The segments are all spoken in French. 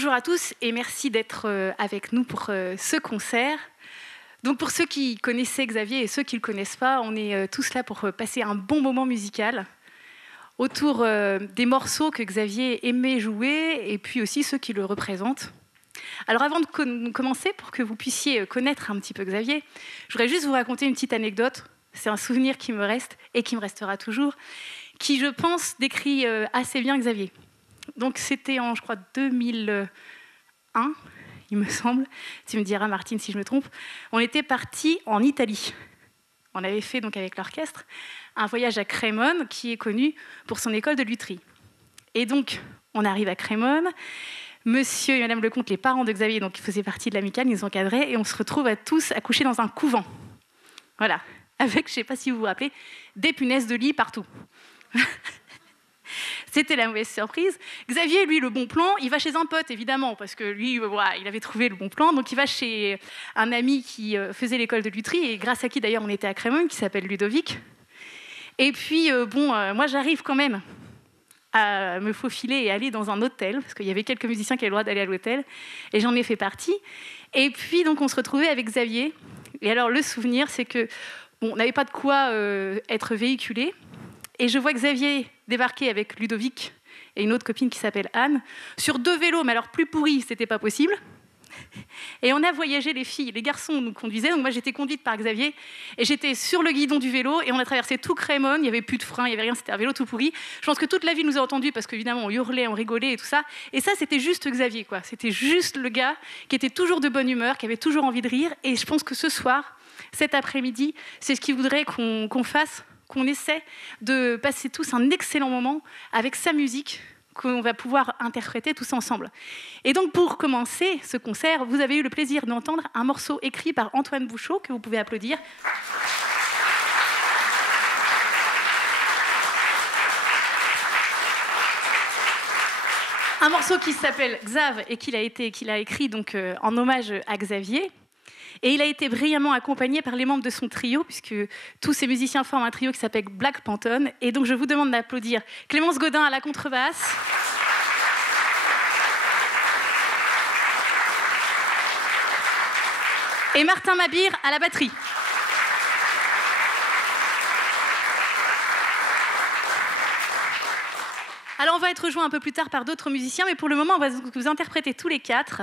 Bonjour à tous et merci d'être avec nous pour ce concert. Donc pour ceux qui connaissaient Xavier et ceux qui ne le connaissent pas, on est tous là pour passer un bon moment musical autour des morceaux que Xavier aimait jouer et puis aussi ceux qui le représentent. Alors avant de commencer, pour que vous puissiez connaître un petit peu Xavier, je voudrais juste vous raconter une petite anecdote. C'est un souvenir qui me reste et qui me restera toujours, qui, je pense, décrit assez bien Xavier. Donc c'était en, je crois, 2001, il me semble. Tu me diras, Martine, si je me trompe. On était partis en Italie. On avait fait, donc, avec l'orchestre, un voyage à Crémone, qui est connu pour son école de lutherie. Et donc, on arrive à Crémone. Monsieur et Madame Lecomte, les parents de Xavier, donc, qui faisaient partie de l'amicale, ils nous encadraient, et on se retrouve à tous à coucher dans un couvent. Voilà. Avec, je ne sais pas si vous vous rappelez, des punaises de lit partout. C'était la mauvaise surprise. Xavier, lui, le bon plan, il va chez un pote, évidemment, parce que lui, voilà, il avait trouvé le bon plan. Donc, il va chez un ami qui faisait l'école de lutherie, et grâce à qui, d'ailleurs, on était à Crémone, qui s'appelle Ludovic. Et puis, moi, j'arrive quand même à me faufiler et aller dans un hôtel, parce qu'il y avait quelques musiciens qui avaient le droit d'aller à l'hôtel, et j'en ai fait partie. Et puis, donc, on se retrouvait avec Xavier. Et alors, le souvenir, c'est que on n'avait pas de quoi être véhiculé. Et je vois Xavier débarquer avec Ludovic et une autre copine qui s'appelle Anne, sur 2 vélos, mais alors plus pourris, c'était pas possible. Et on a voyagé, les filles, les garçons nous conduisaient, donc moi j'étais conduite par Xavier, et j'étais sur le guidon du vélo, et on a traversé tout Crémone, il n'y avait plus de frein, il n'y avait rien, c'était un vélo tout pourri. Je pense que toute la ville nous a entendus, parce qu'évidemment on hurlait, on rigolait et tout ça. Et ça, c'était juste Xavier, quoi. C'était juste le gars qui était toujours de bonne humeur, qui avait toujours envie de rire. Et je pense que ce soir, cet après-midi, c'est ce qu'il voudrait qu'on fasse, qu'on essaie de passer tous un excellent moment avec sa musique qu'on va pouvoir interpréter tous ensemble. Et donc, pour commencer ce concert, vous avez eu le plaisir d'entendre un morceau écrit par Antoine Bouchot, que vous pouvez applaudir. Un morceau qui s'appelle Xav et qu'il a écrit donc, en hommage à Xavier. Et il a été brillamment accompagné par les membres de son trio, puisque tous ces musiciens forment un trio qui s'appelle Black Pantone. Et donc je vous demande d'applaudir Clémence Godin à la contrebasse, et Martin Mabir à la batterie. Alors, on va être rejoint un peu plus tard par d'autres musiciens, mais pour le moment, on va vous interpréter tous les 4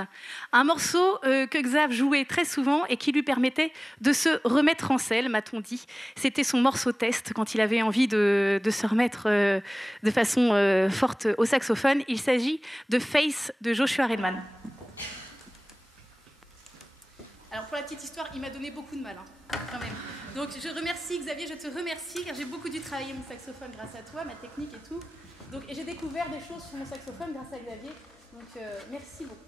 un morceau que Xav jouait très souvent et qui lui permettait de se remettre en selle, m'a-t-on dit. C'était son morceau test quand il avait envie de se remettre de façon forte au saxophone. Il s'agit de Face de Joshua Redman. Alors, pour la petite histoire, il m'a donné beaucoup de mal, quand même. Donc, je remercie Xavier, je te remercie, car j'ai beaucoup dû travailler mon saxophone grâce à toi, ma technique et tout. Donc, et j'ai découvert des choses sur mon saxophone grâce à Xavier. Donc, merci beaucoup.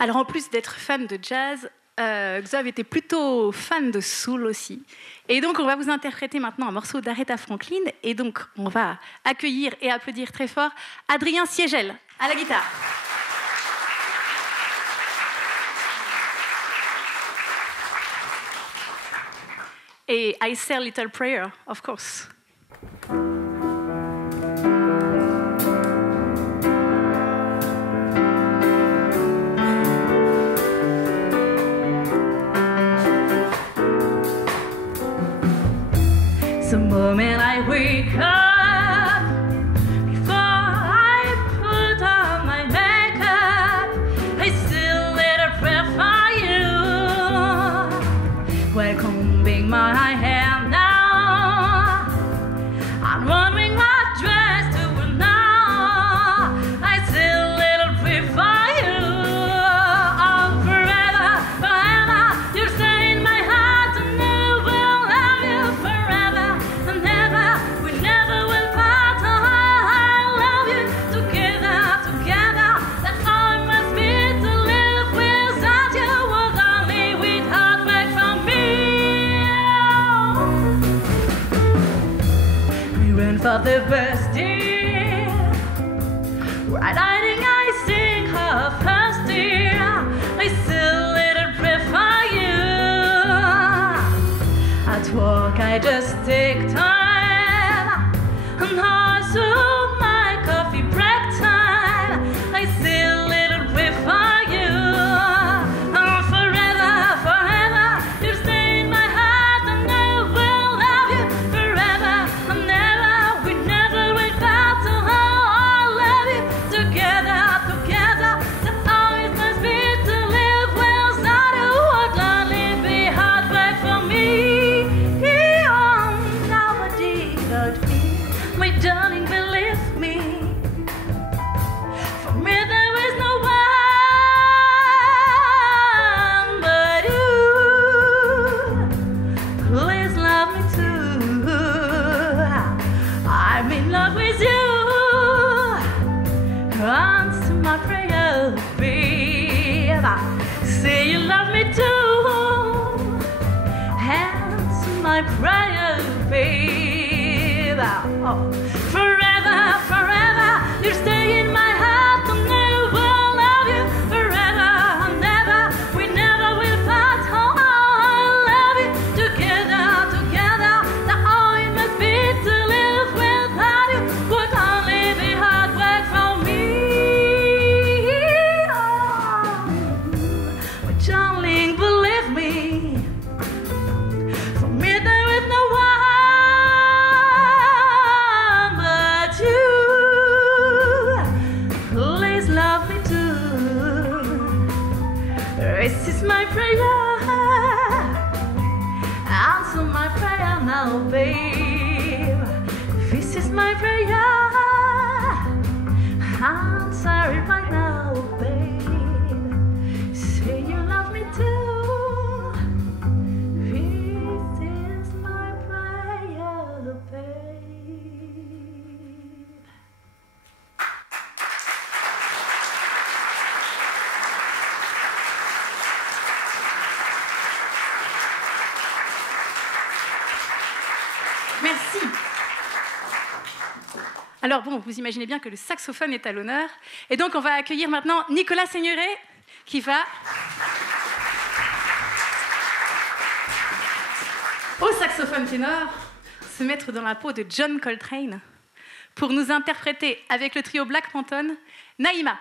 Alors en plus d'être fan de jazz, Xav était plutôt fan de soul aussi. Et donc on va vous interpréter maintenant un morceau d'Aretha Franklin. Et donc on va accueillir et applaudir très fort Adrien Siegel à la guitare. Et I Say a Little Prayer, of course. The moment I wake up, before I put on my makeup, I still let a prayer for you. While combing my hair now, I'm wondering what dress to wear now. I still let a prayer for you. Oh, forever, forever, you'll stay in my heart and I will love you forever. We never will part. Oh, I love you together, together. That's how it must be to live without you. Was only with heartbreak from me. We went for the best year. Right hiding, I sing her first year. I still let it pray for you. At work, I just take time. And also my coffee break time, I still let it pray for you. Oh, forever, forever, you stay in my heart and I will love you forever and never. We never will part. Oh, I love you together, together. That's how it must be to live without you. Would only be heartbreak for me. Oh, nobody but me. My darling, believe me. For me, there is no one but you. Please love me too. I'm in love with you. Answer my prayer, babe. Say you love me too. Answer my prayer, babe. Oh, forever, forever, you stay in my heart and I will love you forever and ever. We never will part. Oh, I love you together, together. That's how it must be to live without you. Would only be heartbreak for me. Oh, but darling, believe me. For me, there is no one. This is my prayer. Answer my prayer now, babe. This is my prayer. Answer it right now, babe. Say you love me too. This is my prayer, babe. Merci. Alors bon, vous imaginez bien que le saxophone est à l'honneur. Et donc on va accueillir maintenant Nicolas Seigneuré qui va au saxophone ténor se mettre dans la peau de John Coltrane pour nous interpréter avec le trio Black Pantone Naïma.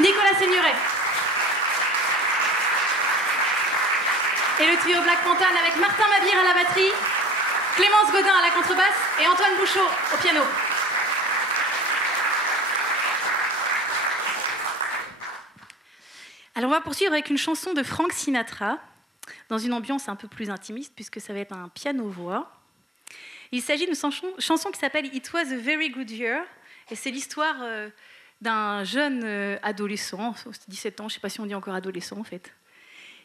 Nicolas Seigneurret. Et le trio Black Mountain avec Martin Mabir à la batterie, Clémence Godin à la contrebasse et Antoine Bouchot au piano. Alors on va poursuivre avec une chanson de Frank Sinatra, dans une ambiance un peu plus intimiste, puisque ça va être un piano-voix. Il s'agit d'une chanson qui s'appelle « It was a very good year », et c'est l'histoire d'un jeune adolescent, 17 ans, je ne sais pas si on dit encore adolescent en fait,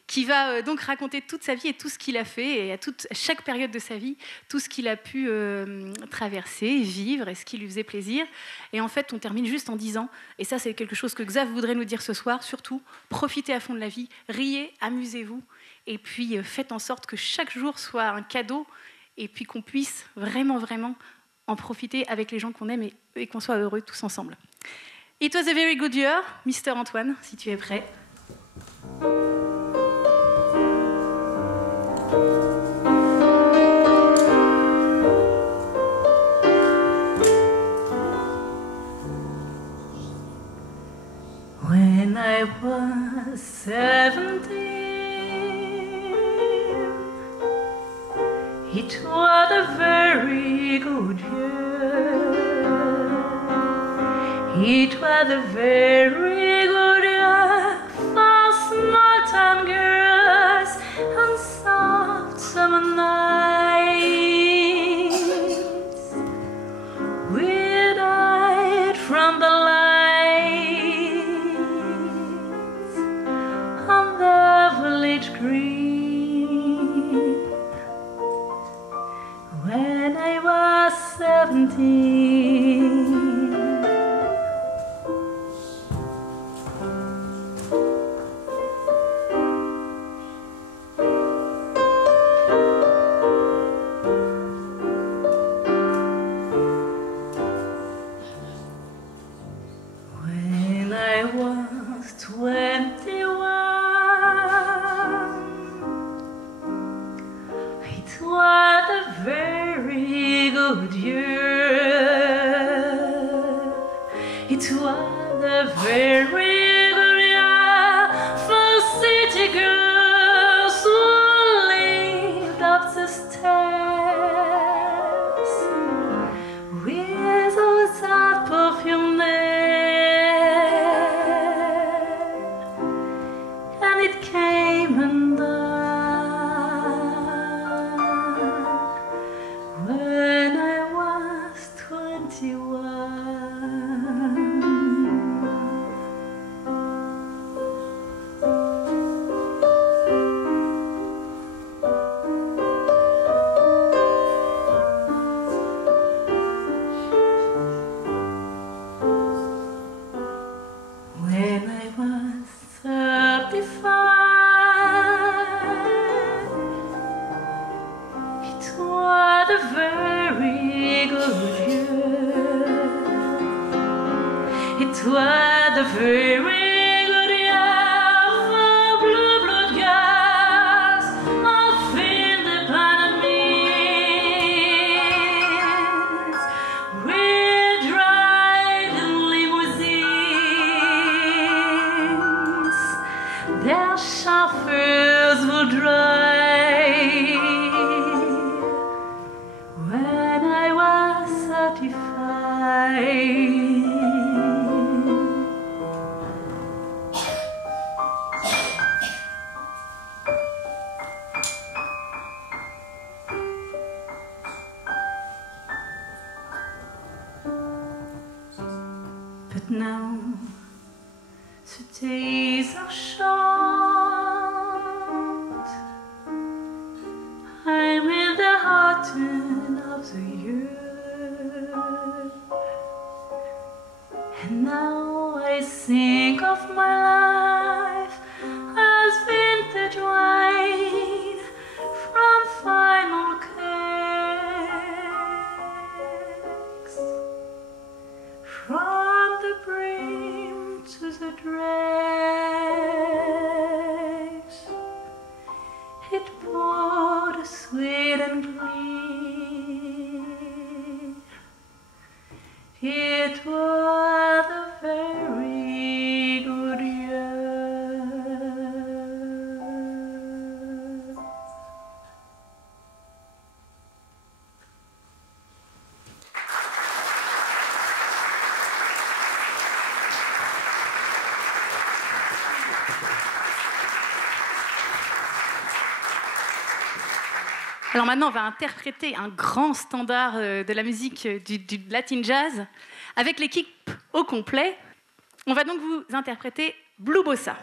qui va donc raconter toute sa vie et tout ce qu'il a fait, et à chaque période de sa vie, tout ce qu'il a pu traverser, vivre, et ce qui lui faisait plaisir. Et en fait, on termine juste en disant, et ça c'est quelque chose que Xav voudrait nous dire ce soir, surtout, profitez à fond de la vie, riez, amusez-vous, et puis faites en sorte que chaque jour soit un cadeau, et puis qu'on puisse vraiment, vraiment en profiter avec les gens qu'on aime et qu'on soit heureux tous ensemble. It was a very good year, Mr. Antoine, si tu es prêt. When I was 17, it was a very good year. It was a very good year for small-town girls and soft summer nights. We died from the lights on the village green. When I was 17, when I was 21, it was a very good year. It was a very good year for city girls who lived up the stairs with those hot perfume there. And it came undone when I was 21. When I was 35, it was a very good year. It was a very good year for blue-blood girls of independent means. We drive in limousines, their chauffeurs will drive. When I was 35, but now the days are short. I'm in the autumn of the year, and now I think of my life as vintage wine from fine old kegs. From the brim to the dregs, it poured sweet and clear. It was a very good Alors maintenant, on va interpréter un grand standard de la musique du Latin Jazz avec l'équipe au complet. On va donc vous interpréter Blue Bossa.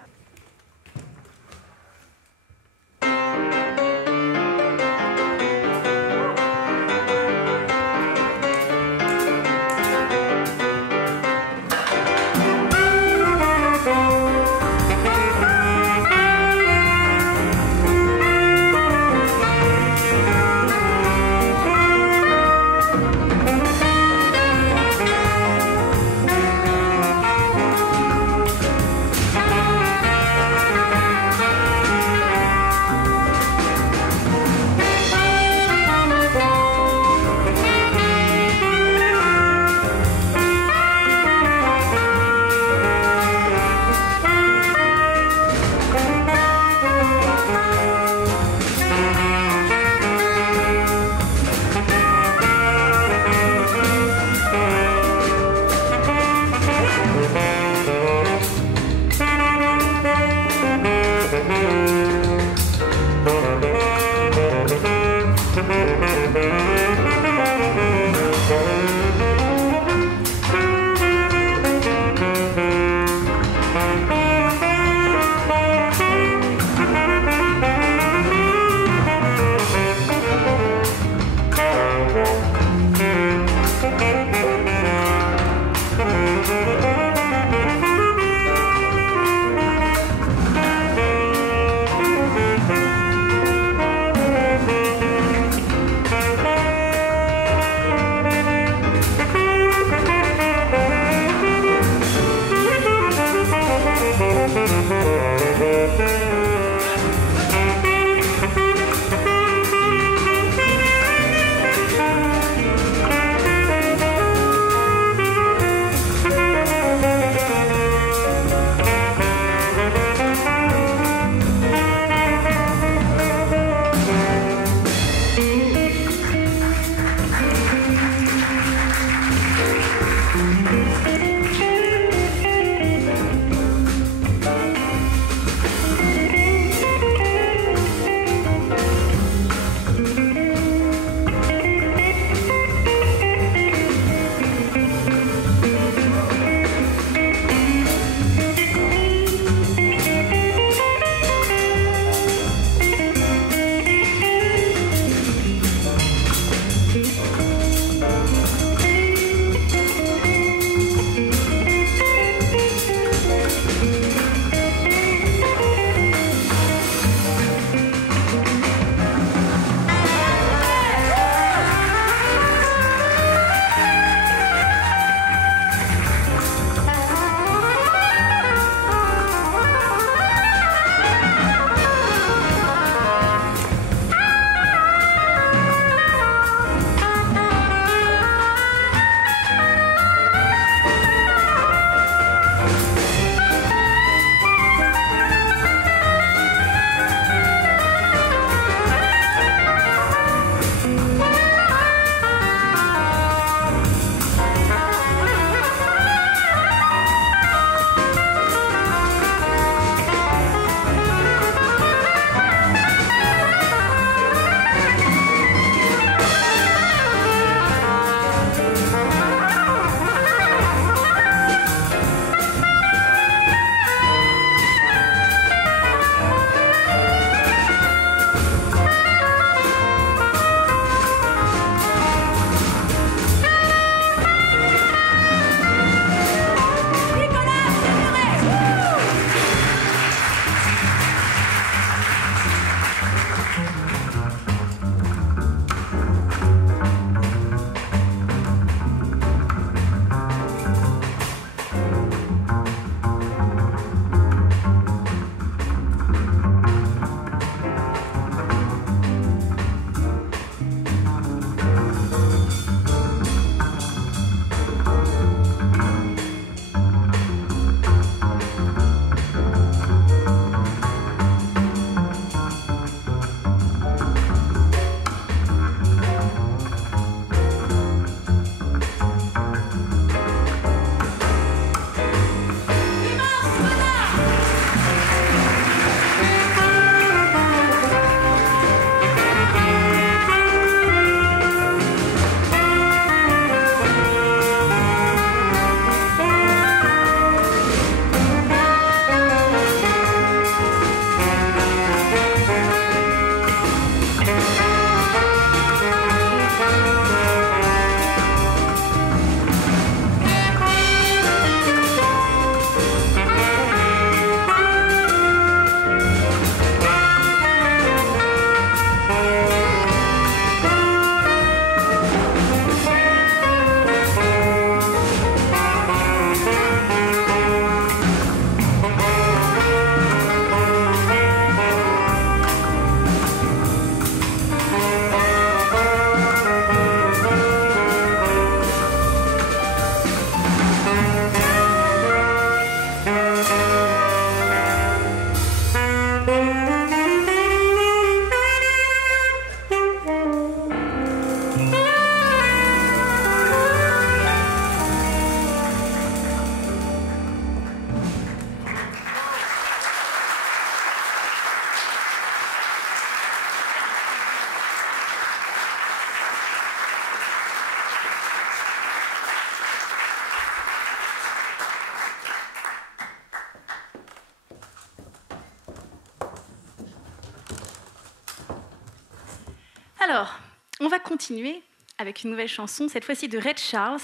Alors, on va continuer avec une nouvelle chanson, cette fois-ci de Ray Charles,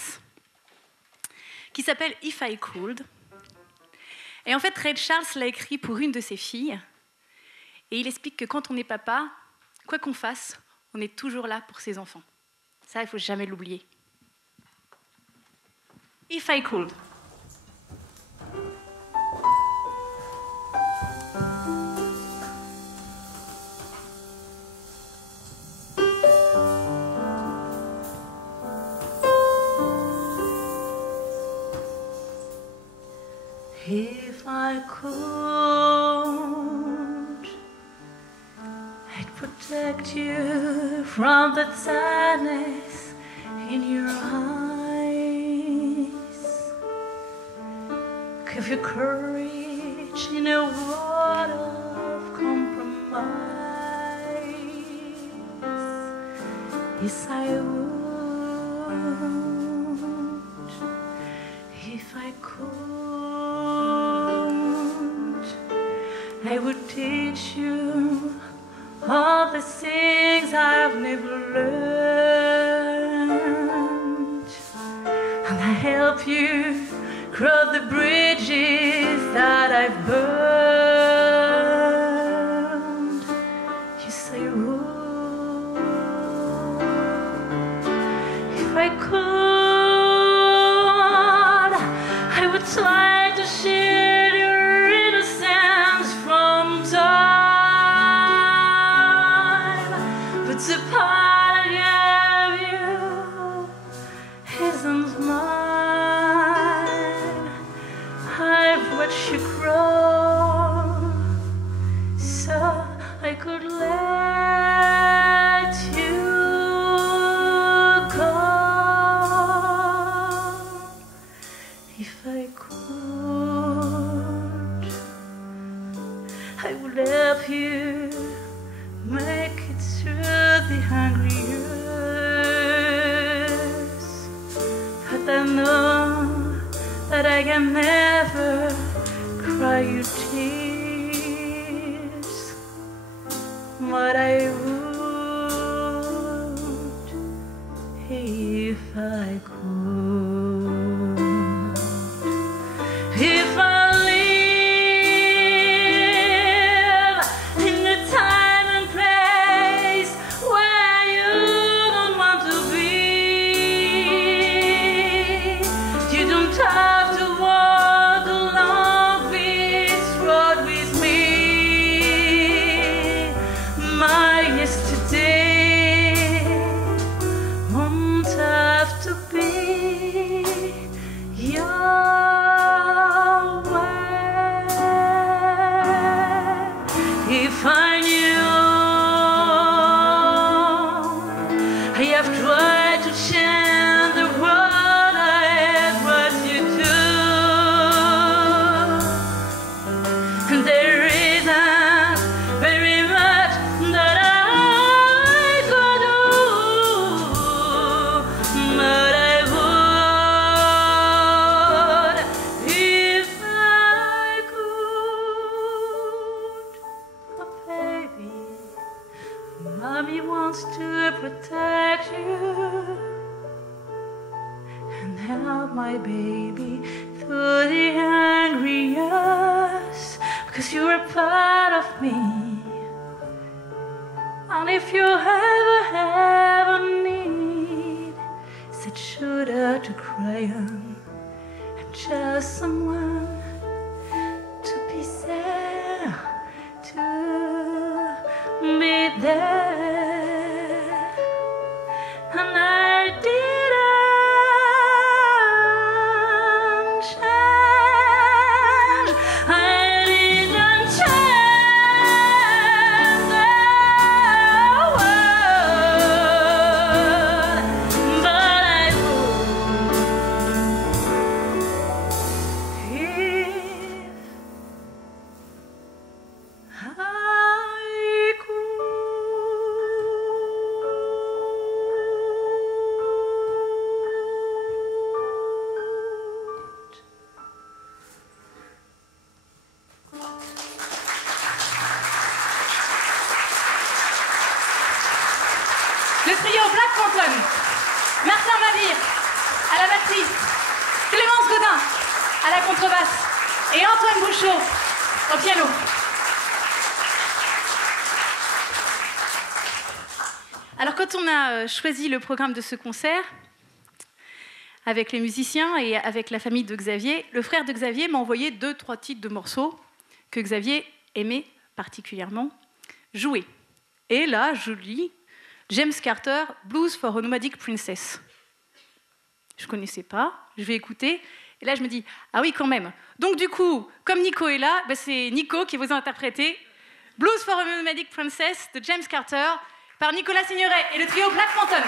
qui s'appelle If I Could. Et en fait, Ray Charles l'a écrit pour une de ses filles. Et il explique que quand on est papa, quoi qu'on fasse, on est toujours là pour ses enfants. Ça, il ne faut jamais l'oublier. If I Could. If I could, I'd protect you from the sadness in your eyes. Give you courage in a world of compromise. Yes, I would, if I could. I would teach you all the things I've never learned, and I help you cross the bridges that I've burned. Yes, I would, if I could, I would try to share the part I gave you isn't mine. I've watched you grow so I could let you go. If I could, I would help you make it through the hungry years, but I know that I can never cry you tears, but I would if I could. If I if I knew, I have tried to change the world, I have what you do. There isn't very much that I could do, but I would if I could. Baby, Mommy wants to protect you and help my baby through the angry years, because you're a part of me. And if you ever have a need, such shoulder to cry on, and just someone to be there, to be there, and I didn't change, I didn't change the world, but I would. Le trio Black Phantom, Martin Mavir à la batterie, Clémence Godin à la contrebasse et Antoine Bouchot au piano. Alors quand on a choisi le programme de ce concert, avec les musiciens et avec la famille de Xavier, le frère de Xavier m'a envoyé 2-3 titres de morceaux que Xavier aimait particulièrement jouer. Et là, je lis James Carter, Blues for a Nomadic Princess. Je ne connaissais pas, je vais écouter, et là je me dis, ah oui quand même. Donc du coup, comme Nico est là, c'est Nico qui vous a interprété Blues for a Nomadic Princess de James Carter par Nicolas Signoret et le trio Black Phantom.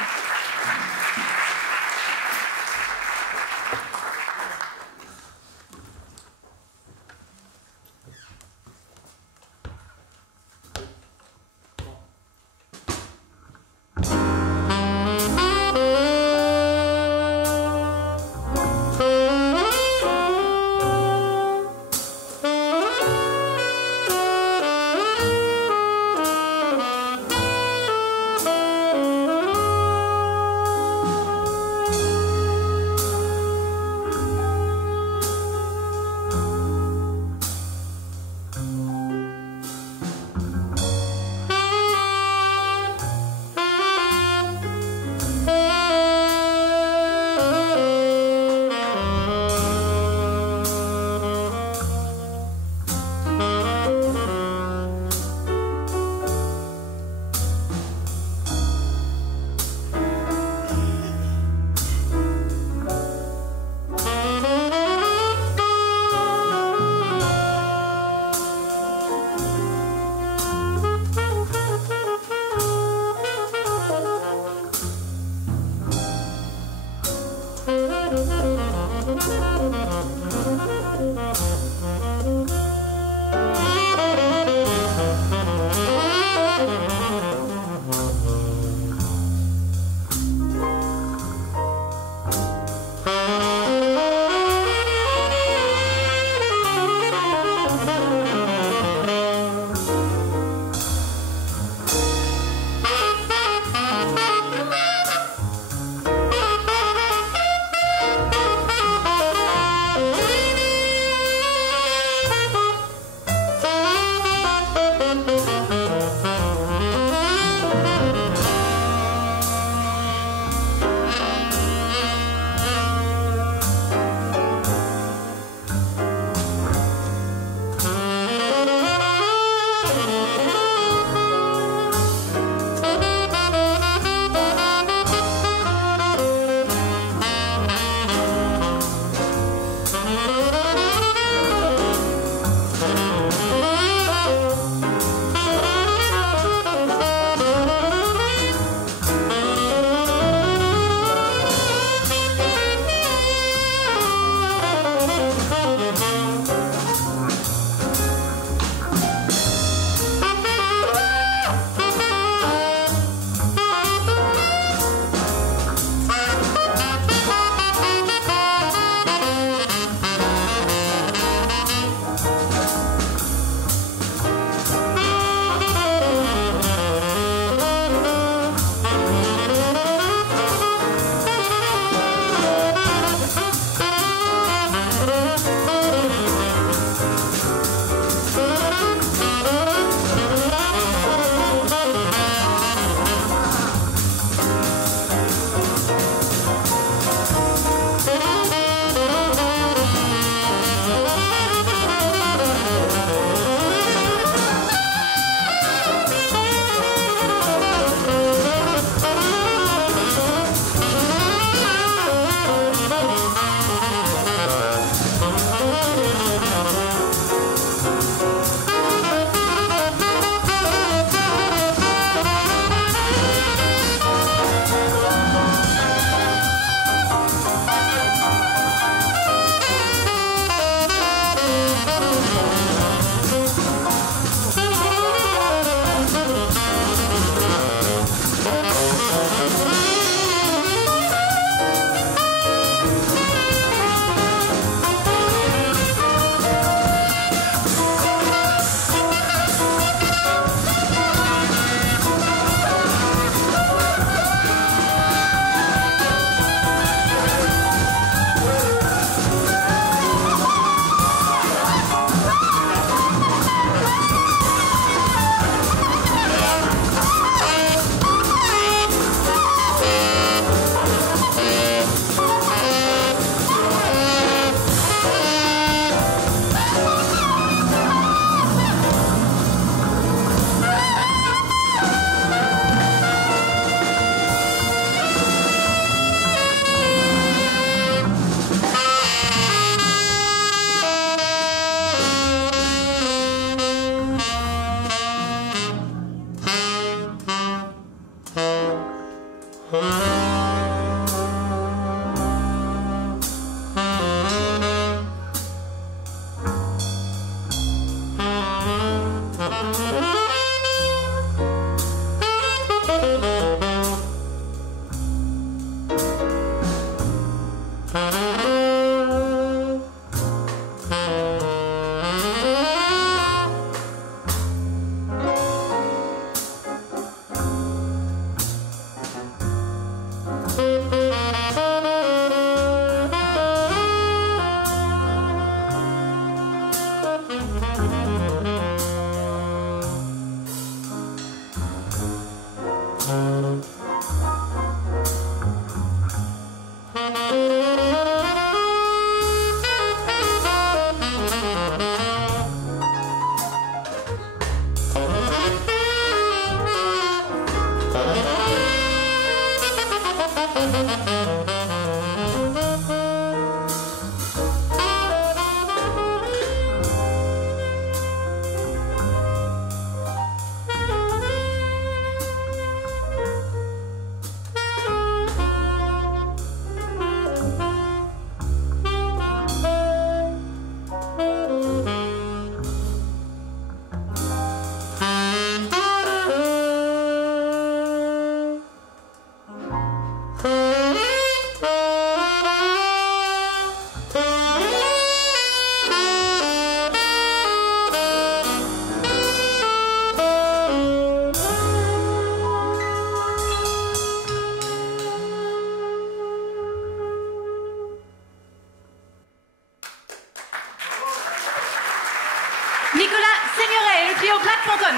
Nicolas Seigneurey et le trio Black Phantom.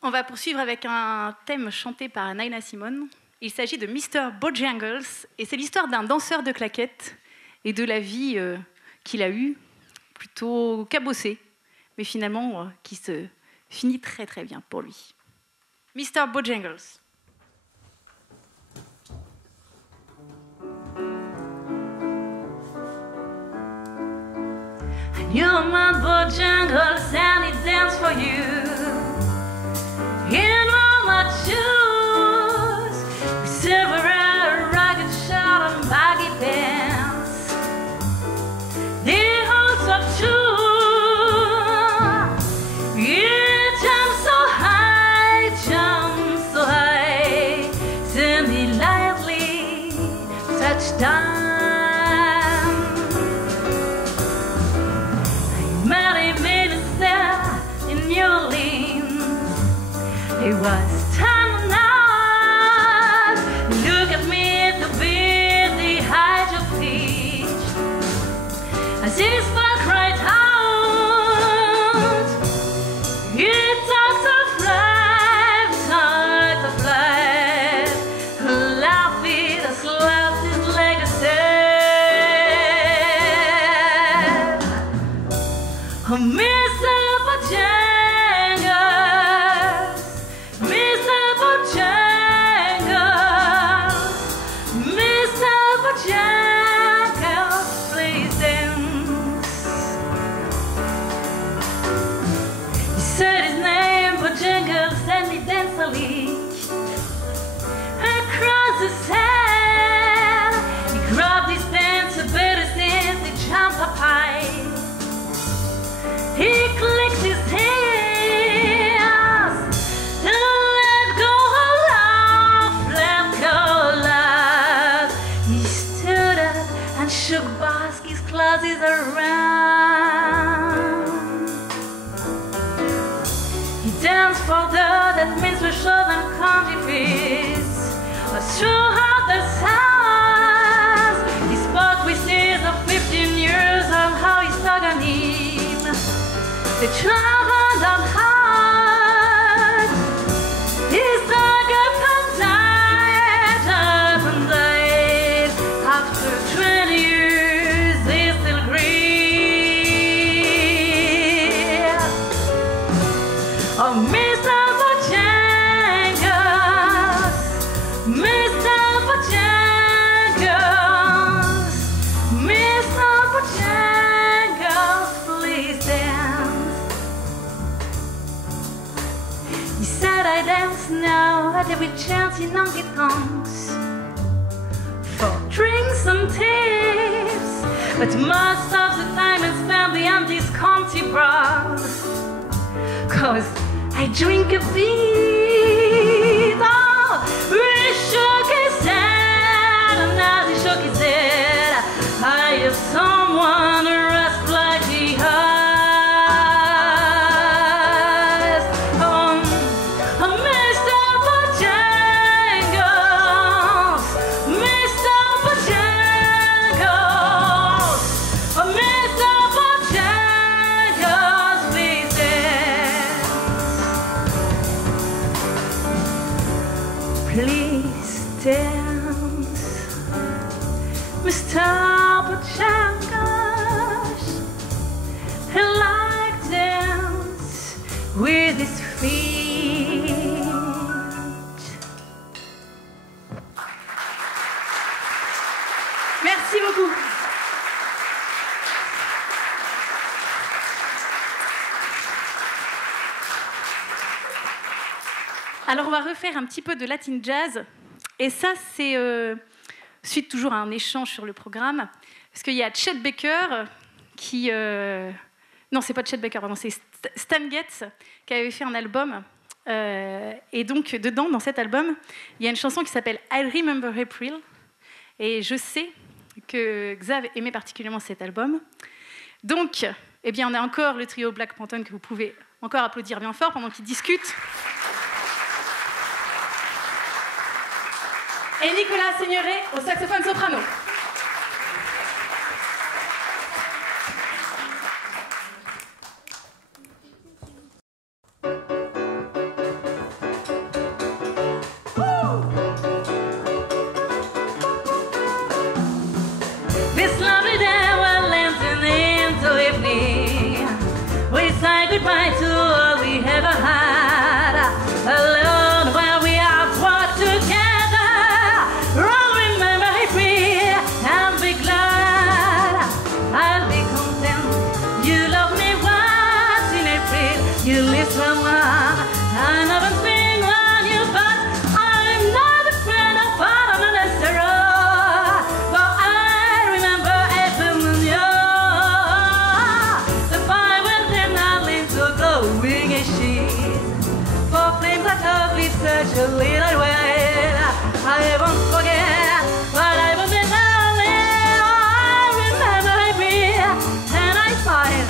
On va poursuivre avec un thème chanté par Nina Simone. Il s'agit de Mr. Bojangles, et c'est l'histoire d'un danseur de claquettes et de la vie qu'il a eue, plutôt cabossée, mais finalement qui se finit très très bien pour lui. Mr. Bojangles. You're my Bojangles and he danced for you. In all my shoes, we silver a ragged shirt and baggy pants. They hold so true. You jump so high, send me lightly, touchdown. It was time enough. Look at me to be the height of peach. As his spark right out, it talks of life, Laugh it as loud as like a sad. Oh, Mr. Bojangles. Across the sand, he grabbed his pants, a better since he jumped up high. He clicked his heels, let go laugh. He stood up and shook Bosky's clothes around. He danced further, that means we show them country fees. Throughout the stars, he spoke with years of 15 years on how he stuck on him. They traveled on hard. He stuck up and died. After 20 years, they still grieve. Oh, Mr. Now at every chance in honky tonks for drinks and tips, but most of the time I spend beyond these county bars, 'cause I drink a bit. Oh, he shook his head, and as he shook his head, I hear someone rasp like he has. Please dance, Mr. Bojangles. He likes dance with his feet. Merci beaucoup. Alors on va refaire un petit peu de Latin Jazz, et ça c'est suite toujours à un échange sur le programme, parce qu'il y a Chet Baker qui... Non, c'est pas Chet Baker, pardon, c'est Stan Getz qui avait fait un album, et donc dedans, dans cet album, il y a une chanson qui s'appelle I Remember April, et je sais que Xav aimait particulièrement cet album. Donc, eh bien, on a encore le trio Black Pantone que vous pouvez encore applaudir bien fort pendant qu'ils discutent. Et Nicolas Seigneuré au saxophone soprano. This lovely day will lengthen into evening. We say goodbye to all we ever had. Alone where we have walked together. I'll remember it free and be glad. I'll be content. You love me once in April. You leave someone I never been on you, but I'm not afraid of what I'm gonna sorrow. For I remember every moon. The fire will then not into glowing ashes. For flames that ugly such a little way. I won't forget what I was in lonely. I remember I breathe and I smile.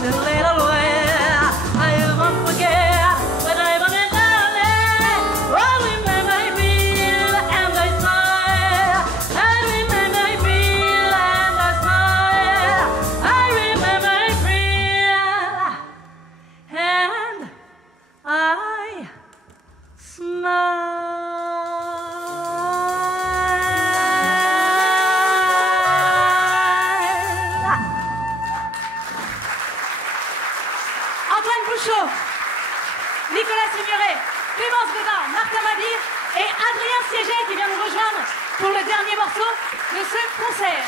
A little way. pour le dernier morceau de ce concert.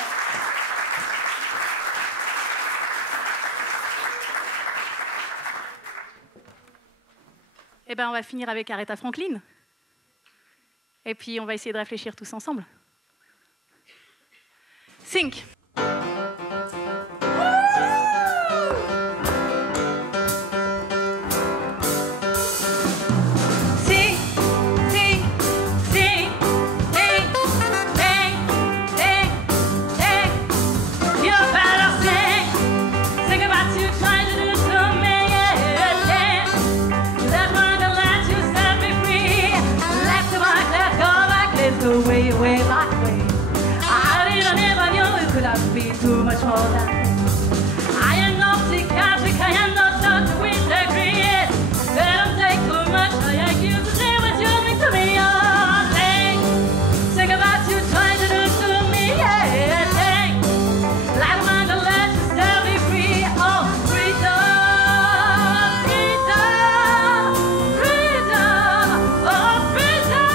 Eh ben, on va finir avec Aretha Franklin. Et puis, on va essayer de réfléchir tous ensemble. Think. Way back way. I didn't ever knew it could have been too much more than this. I am not psychiatric, I am not doctor with degrees. They don't take too much, I used to say what you mean to me. Oh, think about you trying to do to me. Yeah, think like man to let you set me free. Oh, freedom, freedom, freedom, oh, freedom.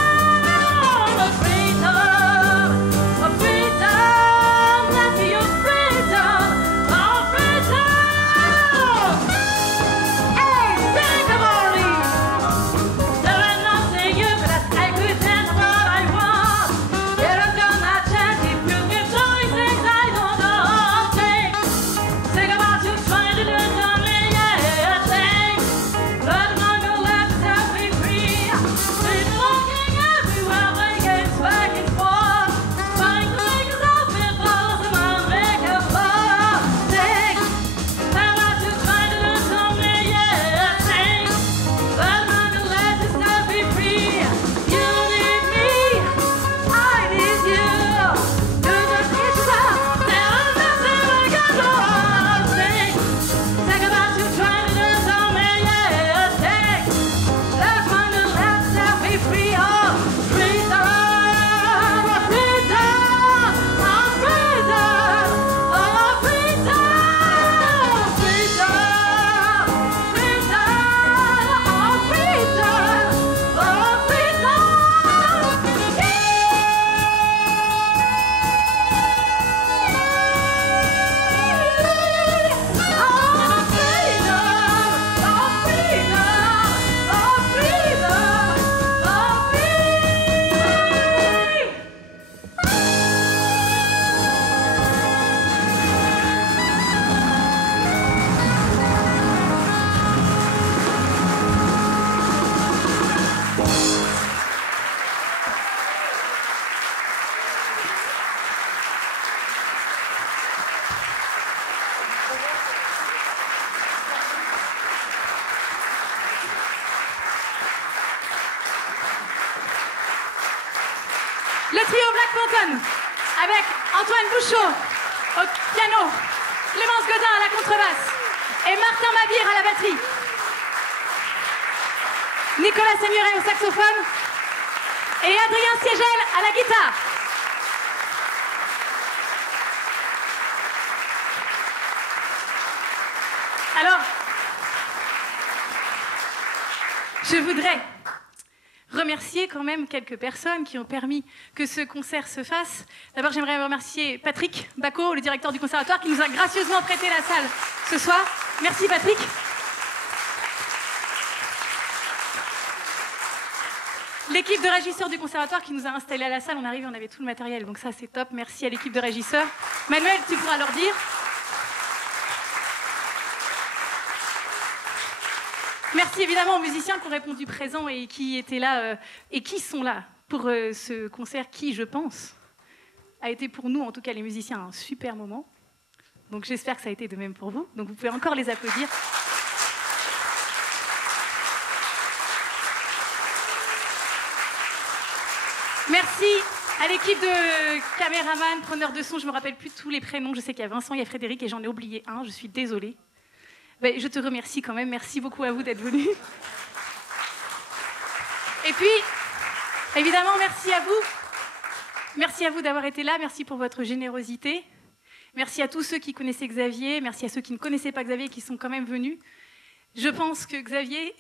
Le trio Black Mountain avec Antoine Bouchot au piano, Clémence Godin à la contrebasse et Martin Mabir à la batterie. Nicolas Sémuret au saxophone et Adrien Siegel à la guitare. Alors, je voudrais remercier quand même quelques personnes qui ont permis que ce concert se fasse. D'abord, j'aimerais remercier Patrick Bacot, le directeur du conservatoire, qui nous a gracieusement prêté la salle ce soir. Merci Patrick. L'équipe de régisseurs du conservatoire qui nous a installés à la salle, on arrive, on avait tout le matériel, donc ça c'est top. Merci à l'équipe de régisseurs. Manuel, tu pourras leur dire. Merci évidemment aux musiciens qui ont répondu présents et qui étaient là et qui sont là pour ce concert qui, je pense, a été pour nous, en tout cas les musiciens, un super moment. Donc j'espère que ça a été de même pour vous. Donc vous pouvez encore les applaudir. Merci à l'équipe de caméraman, preneurs de son. Je ne me rappelle plus tous les prénoms. Je sais qu'il y a Vincent, il y a Frédéric et j'en ai oublié un. Je suis désolée. Ben, je te remercie quand même. Merci beaucoup à vous d'être venus. Et puis, évidemment, merci à vous. Merci à vous d'avoir été là. Merci pour votre générosité. Merci à tous ceux qui connaissaient Xavier. Merci à ceux qui ne connaissaient pas Xavier et qui sont quand même venus. Je pense que Xavier...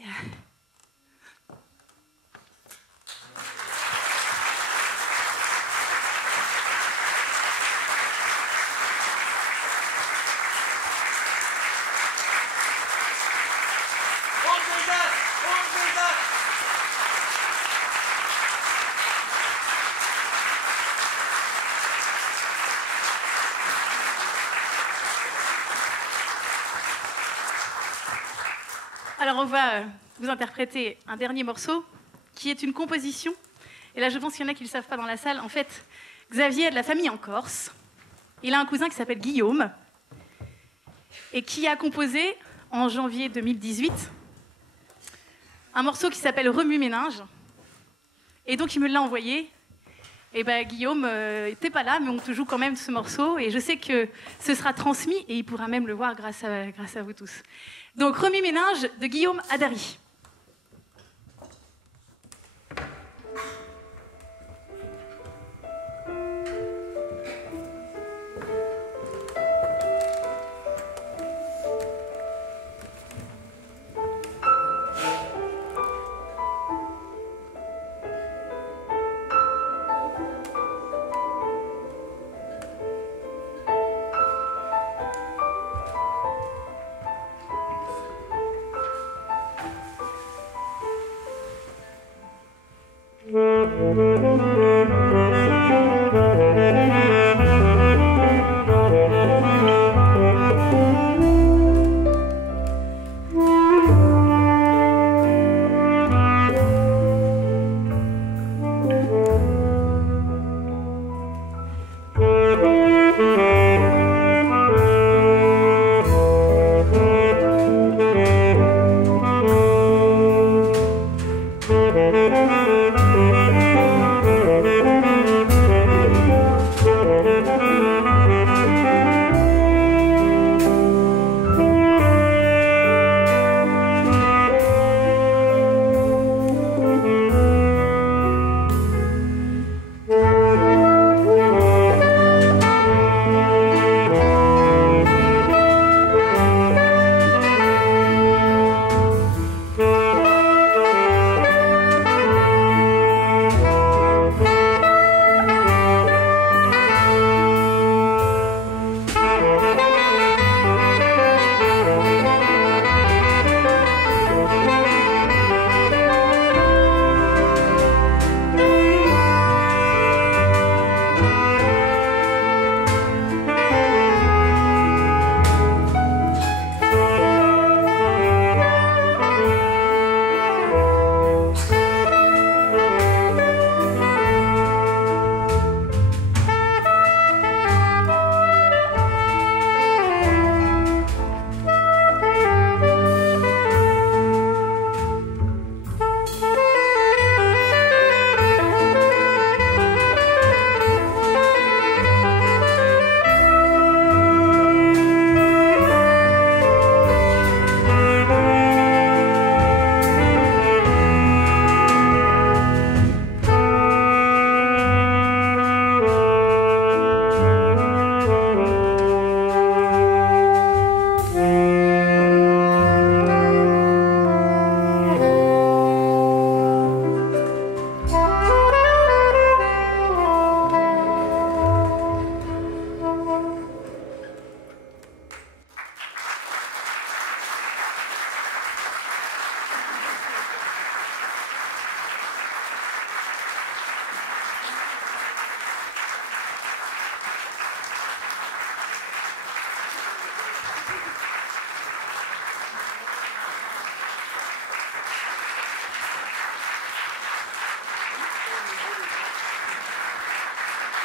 Alors on va vous interpréter un dernier morceau qui est une composition. Et là je pense qu'il y en a qui ne le savent pas dans la salle. En fait, Xavier a de la famille en Corse. Il a un cousin qui s'appelle Guillaume et qui a composé en janvier 2018 un morceau qui s'appelle Remue-ménage. Et donc il me l'a envoyé. Et Guillaume, t'es pas là, mais on te joue quand même ce morceau. Et je sais que ce sera transmis et il pourra même le voir grâce à vous tous. Donc, Remue-ménage de Guillaume Hadari.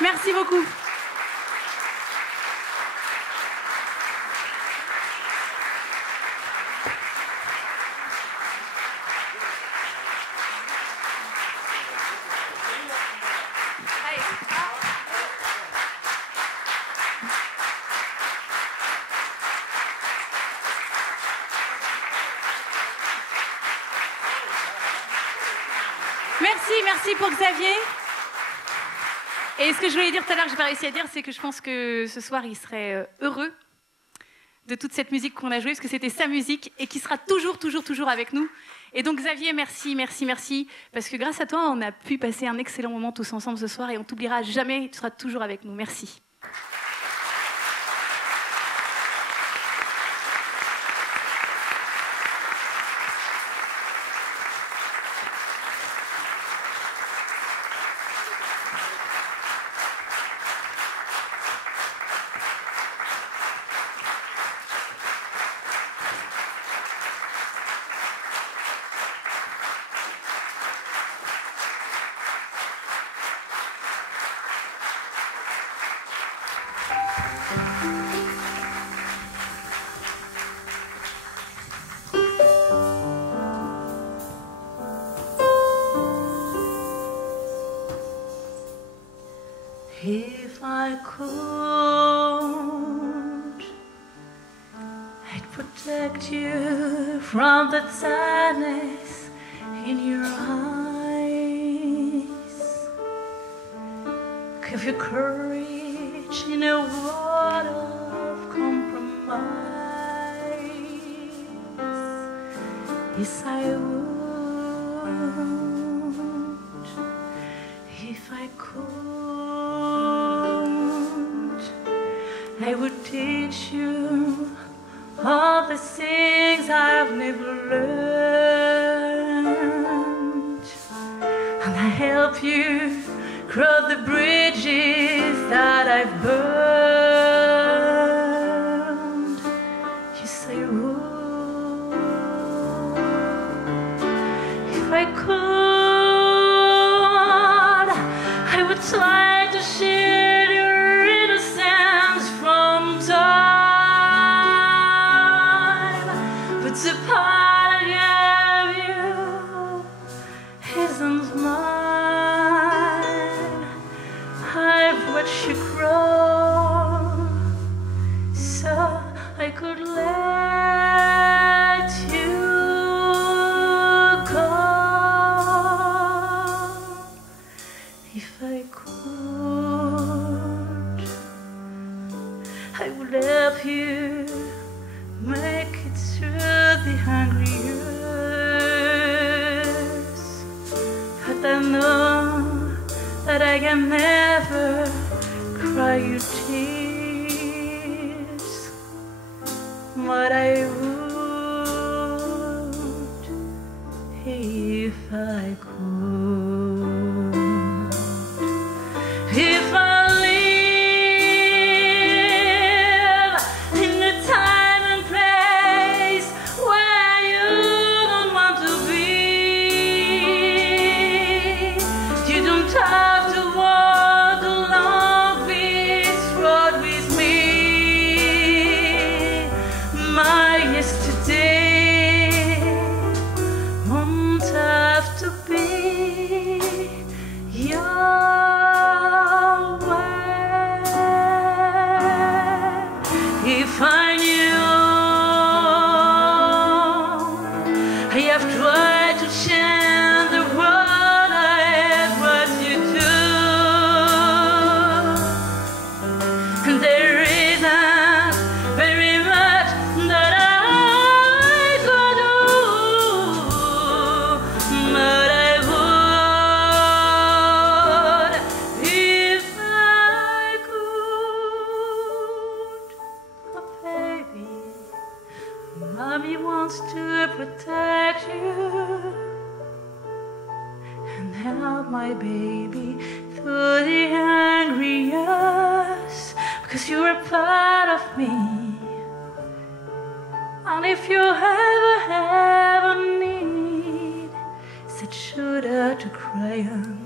Merci beaucoup. Merci pour Xavier. Et ce que je voulais dire tout à l'heure, que je n'ai pas réussi à dire, c'est que je pense que ce soir, il serait heureux de toute cette musique qu'on a jouée, parce que c'était sa musique et qui sera toujours avec nous. Et donc Xavier, merci, parce que grâce à toi, on a pu passer un excellent moment tous ensemble ce soir et on t'oubliera jamais, tu seras toujours avec nous. Merci. If I could, I'd protect you from the sadness in your eyes. Give you courage in a world of compromise. Yes, I would. If I could, I would teach you all the things I've never learned, and I help you cross the bridges that I've burned. Yes, I would. If I could, I would try to share your innocence from time, but the part I gave you isn't mine. I've watched you grow, so I could let you go. If I could, I would help you make it through the hungry years. But I know that I can never cry you tears, but I would if I could. If I live in a time and place where you don't want to be, you don't have to walk along this road with me. My yesterday won't have to be your way. If I knew I have tried to change the world, I had what you do. There isn't very much that I could do, but I would if I could. Oh, baby, Mommy wants to protect you and help my baby through the angry years, because you're a part of me. And if you ever have a need, said shoulder to cry on,